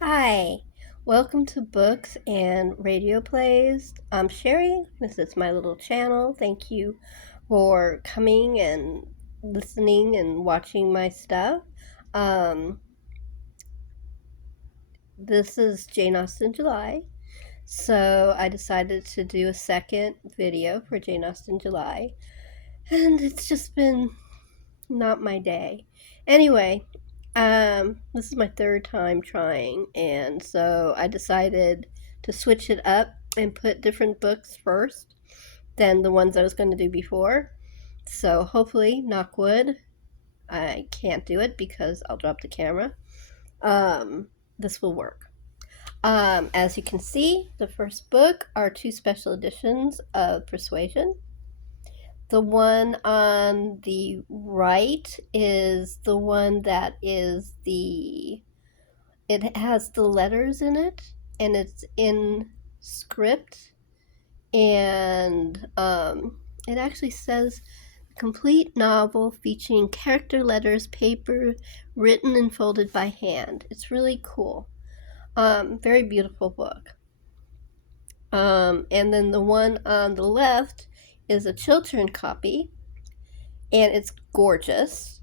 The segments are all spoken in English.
Hi, welcome to Books and Radio Plays. I'm Sherry. This is my little channel. Thank you for coming and listening and watching my stuff. Um, this is Jane Austen July. So I decided to do a second video for Jane Austen July. And it's just been not my day. Anyway, this is my third time trying, and so I decided to switch it up and put different books first than the ones I was going to do before. So hopefully, knock wood, I can't do it because I'll drop the camera. This will work. As you can see, the first book are two special editions of Persuasion. The one on the right is the one that is it has the letters in it, and it's in script, and it actually says complete novel featuring character letters, paper written and folded by hand. It's really cool. Very beautiful book. And then the one on the left is a children copy, and it's gorgeous.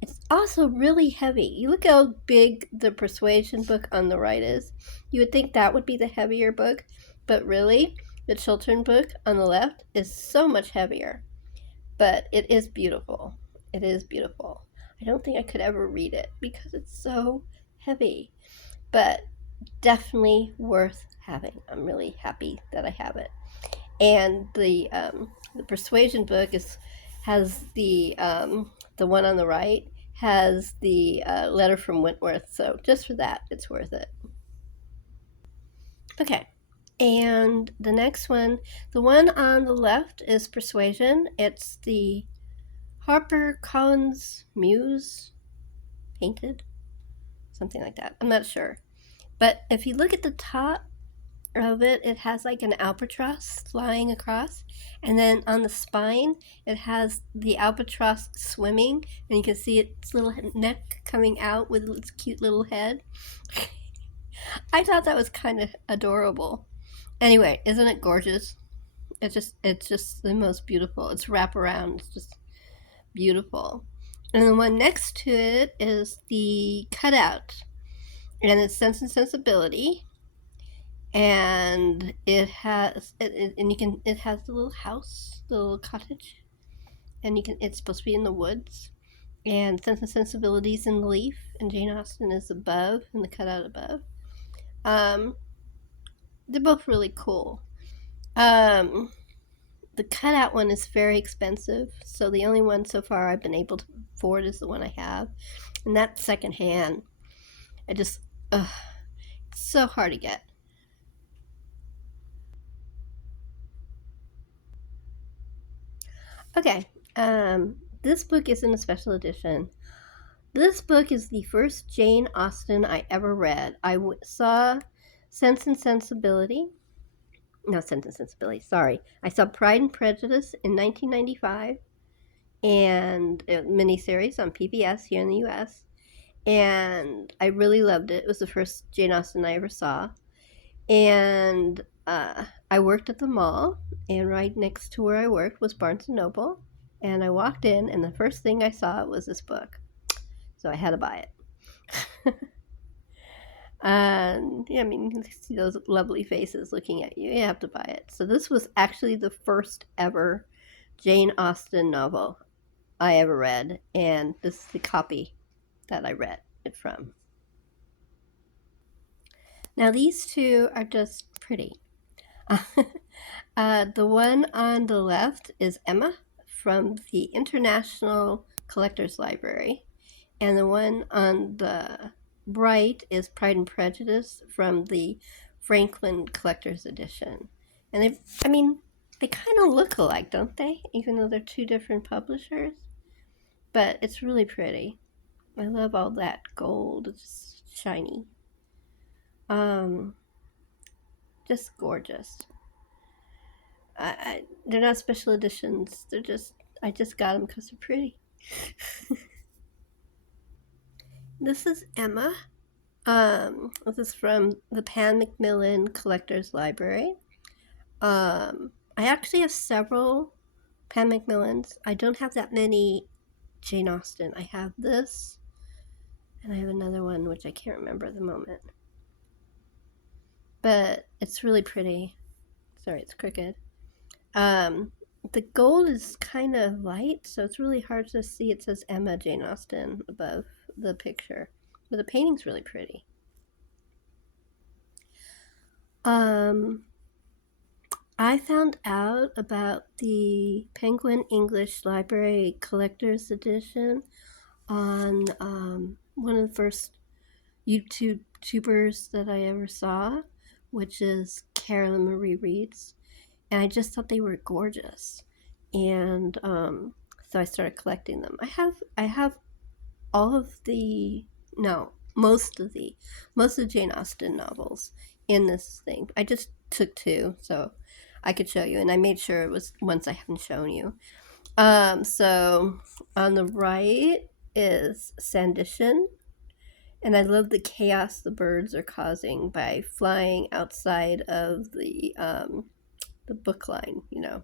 It's also really heavy. You look how big the Persuasion book on the right is. You would think that would be the heavier book, but really, the children book on the left is so much heavier. But it is beautiful. It is beautiful. I don't think I could ever read it because it's so heavy, but definitely worth having. I'm really happy that I have it. And the Persuasion book has the one on the right has the letter from Wentworth, so just for that, it's worth it. Okay, and the next one, the one on the left is Persuasion. It's the Harper Collins Muse painted, something like that. I'm not sure. But if you look at the top of it, it has like an albatross flying across, and then on the spine it has the albatross swimming, and you can see its little neck coming out with its cute little head. I thought that was kind of adorable. Anyway, isn't it gorgeous? It's just the most beautiful. It's wraparound. It's just beautiful. And the one next to it is the cutout, and it's Sense and Sensibility, and it has it has the little house, the little cottage, and it's supposed to be in the woods, and Sense and Sensibility's in the leaf, and Jane Austen is above in the cutout above. um they're both really cool. The cutout one is very expensive, so the only one so far I've been able to afford is the one I have, and that's secondhand. I just it's so hard to get. Okay, this book is in a special edition. This book is the first Jane Austen I ever read. I saw Sense and Sensibility. No, Sense and Sensibility, sorry. I saw Pride and Prejudice in 1995, and a miniseries on PBS here in the US. And I really loved it. It was the first Jane Austen I ever saw. And I worked at the mall, and right next to where I worked was Barnes & Noble. And I walked in, and the first thing I saw was this book. So I had to buy it. And yeah, I mean, you can see those lovely faces looking at you. You have to buy it. So this was actually the first ever Jane Austen novel I ever read, and this is the copy that I read it from. Now these two are just pretty. The one on the left is Emma from the International Collectors Library, and the one on the right is Pride and Prejudice from the Franklin Collector's Edition. And they kind of look alike, don't they? Even though they're two different publishers. But it's really pretty. I love all that gold. It's shiny. Just gorgeous. They're not special editions. I just got them because they're pretty. This is Emma. This is from the Pan Macmillan Collector's Library. I actually have several Pan Macmillans. I don't have that many Jane Austen. I have this, and I have another one which I can't remember at the moment. But it's really pretty. Sorry, it's crooked. The gold is kind of light, so it's really hard to see. It says Emma Jane Austen above the picture, but the painting's really pretty. I found out about the Penguin English Library Collector's Edition on one of the first YouTube tubers that I ever saw, which is Carolyn Marie Reed's, and I just thought they were gorgeous, and so I started collecting them. I have all of the no most of Jane Austen novels in this thing. I just took two so I could show you, and I made sure it was ones I haven't shown you. So on the right is Sandition, and I love the chaos the birds are causing by flying outside of the book line. You,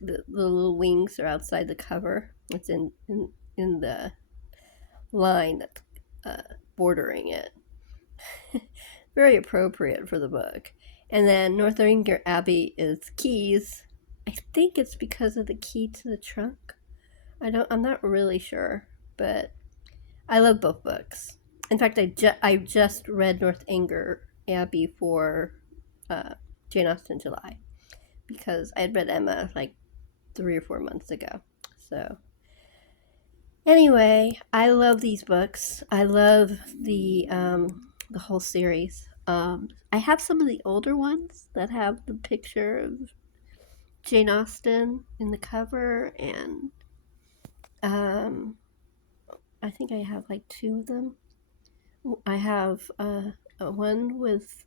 the little wings are outside the cover. It's in the line that's bordering it. Very appropriate for the book. And then Northanger Abbey is keys. I think it's because of the key to the trunk. I'm not really sure, but I love both books. In fact, I just read Northanger Abbey for Jane Austen July because I had read Emma like 3 or 4 months ago. So anyway, I love these books. I love the whole series. I have some of the older ones that have the picture of Jane Austen in the cover, and I think I have like two of them. I have one with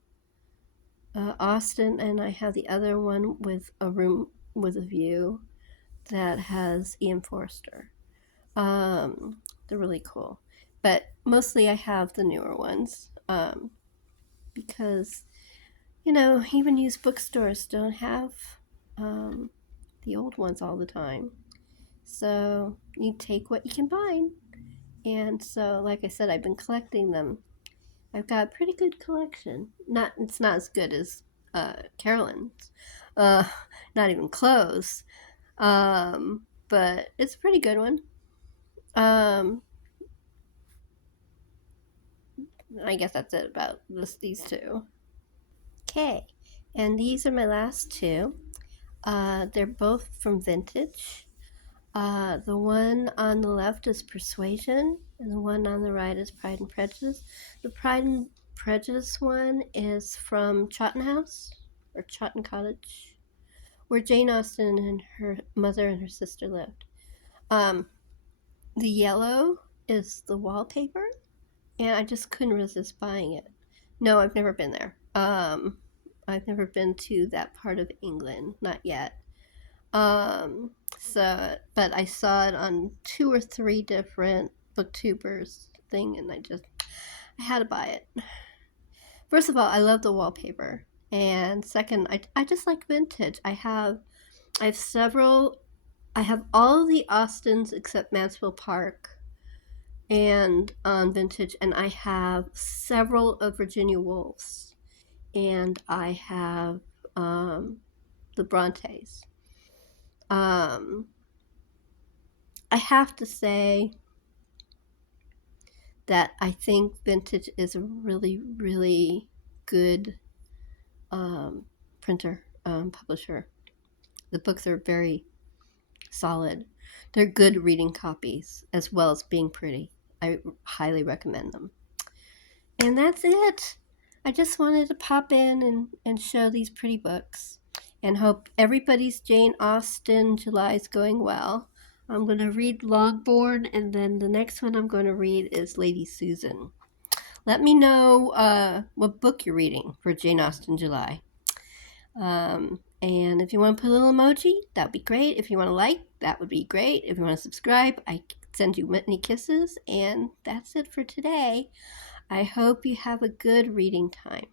Austen, and I have the other one with a room with a view that has Ian Forster. They're really cool, but mostly I have the newer ones because even used bookstores don't have the old ones all the time. So you take what you can find. And so, like I said, I've been collecting them. I've got a pretty good collection. It's not as good as Carolyn's. Not even close. But it's a pretty good one. I guess that's it about these two. Okay, and these are my last two. They're both from Vintage. The one on the left is Persuasion, and the one on the right is Pride and Prejudice. The Pride and Prejudice one is from Chawton House, or Chawton Cottage, where Jane Austen and her mother and her sister lived. The yellow is the wallpaper, and I just couldn't resist buying it. No, I've never been there. I've never been to that part of England, not yet. But I saw it on 2 or 3 different booktubers thing, and I had to buy it. First of all, I love the wallpaper, and second, I just like vintage. I have several. I have all of the Austens except Mansfield Park, and on vintage, and I have several of Virginia Woolf's, and I have the Brontes. I have to say that I think Vintage is a really, really good printer, publisher. The books are very solid. They're good reading copies as well as being pretty. I highly recommend them. And that's it. I just wanted to pop in and show these pretty books and hope everybody's Jane Austen July is going well. I'm going to read Longbourn, and then the next one I'm going to read is Lady Susan. Let me know what book you're reading for Jane Austen July. And if you want to put a little emoji, that would be great. If you want to like, that would be great. If you want to subscribe, I send you many kisses. And that's it for today. I hope you have a good reading time.